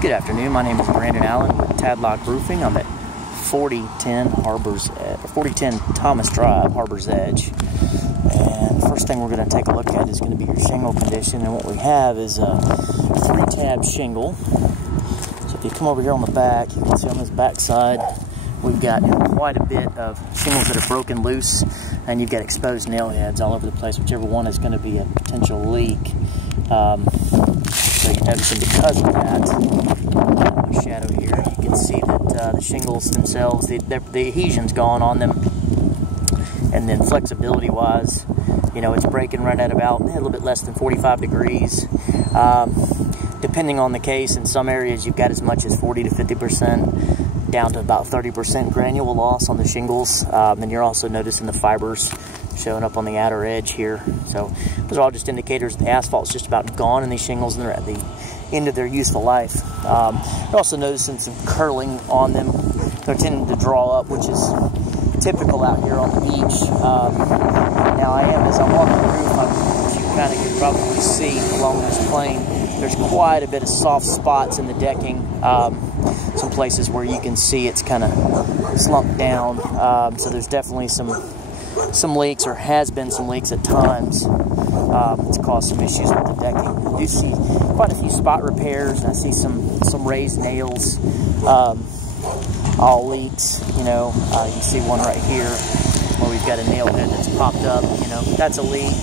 Good afternoon. My name is Brandon Allen with Tadlock Roofing. I'm at 4010 Thomas Drive, Harbor's Edge. And first thing we're going to take a look at is going to be your shingle condition. And what we have is a 3-tab shingle. So if you come over here on the back, you can see on this back side, we've got quite a bit of shingles that are broken loose, and you've got exposed nail heads all over the place, whichever one is going to be a potential leak. So you're noticing because of that, a shadow here, you can see that the shingles themselves, the adhesion's gone on them. And then flexibility wise, you know, it's breaking right at about a little bit less than 45 degrees. Depending on the case, in some areas you've got as much as 40 to 50%, down to about 30% granule loss on the shingles. And you're also noticing the fibers showing up on the outer edge here. So those are all just indicators the asphalt's just about gone in these shingles and they're at the end of their useful life. You're also noticing some curling on them. They're tending to draw up, which is typical out here on the beach. Now as I walk the roof, you kind of can probably see along this plane, there's quite a bit of soft spots in the decking. Some places where you can see it's kind of slumped down. So there's definitely some leaks, or has been some leaks at times. It's caused some issues with the decking. I do see quite a few spot repairs, and I see some raised nails. All leaks, you know. You can see one right here where we've got a nail head that's popped up, you know, that's a leak.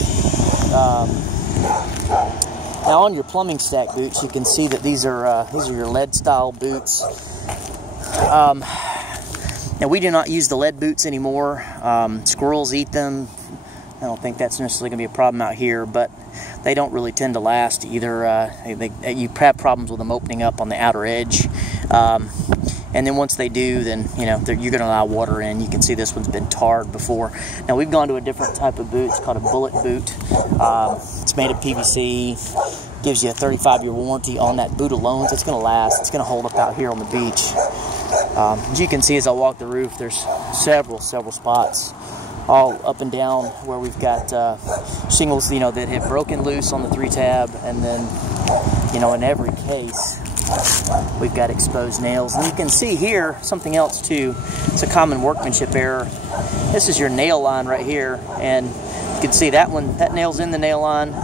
Now on your plumbing stack boots, you can see that these are your lead style boots. Now we do not use the lead boots anymore. Squirrels eat them. I don't think that's necessarily going to be a problem out here, but they don't really tend to last either. You have problems with them opening up on the outer edge. And then once they do, then you know you're going to allow water in. You can see this one's been tarred before. Now we've gone to a different type of boot. It's called a bullet boot. It's made of PVC. Gives you a 35-year warranty on that boot alone. So it's going to last. It's going to hold up out here on the beach. As you can see as I walk the roof, there's several spots all up and down where we've got shingles, you know, that have broken loose on the 3-tab, and then, you know, in every case we've got exposed nails. And you can see here something else too. It's a common workmanship error. This is your nail line right here, and you can see that one, that nail's in the nail line.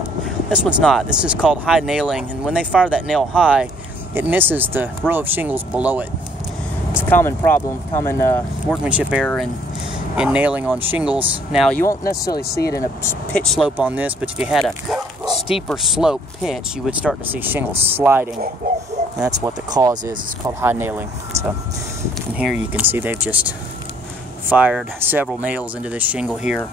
This one's not. This is called high nailing, and when they fire that nail high, it misses the row of shingles below it. It's a common problem, common workmanship error in nailing on shingles. Now, you won't necessarily see it in a pitch slope on this, but if you had a steeper slope pitch, you would start to see shingles sliding. And that's what the cause is. It's called high nailing. So, and here you can see they've just fired several nails into this shingle here.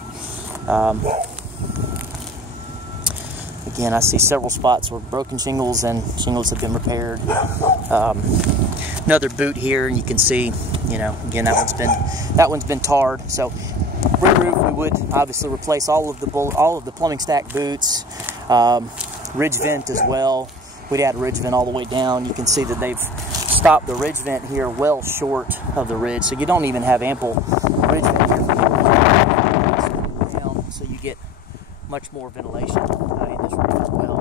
Again, I see several spots where broken shingles and shingles have been repaired. Another boot here, and you can see, you know, again, that one's been tarred. So, re-roof, we would obviously replace all of the plumbing stack boots, ridge vent as well. We'd add a ridge vent all the way down. You can see that they've stopped the ridge vent here well short of the ridge, so you don't even have ample ridge vent here. Down, so you get much more ventilation in this room as well,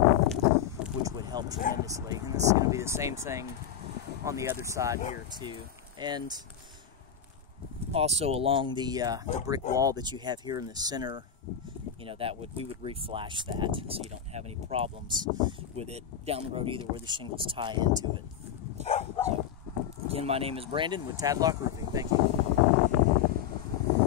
which would help tremendously. And this is going to be the same thing on the other side here too. And also along the brick wall that you have here in the center, you know, we would reflash that so you don't have any problems with it down the road either where the shingles tie into it. So, again, my name is Brandon with Tadlock Roofing. Thank you.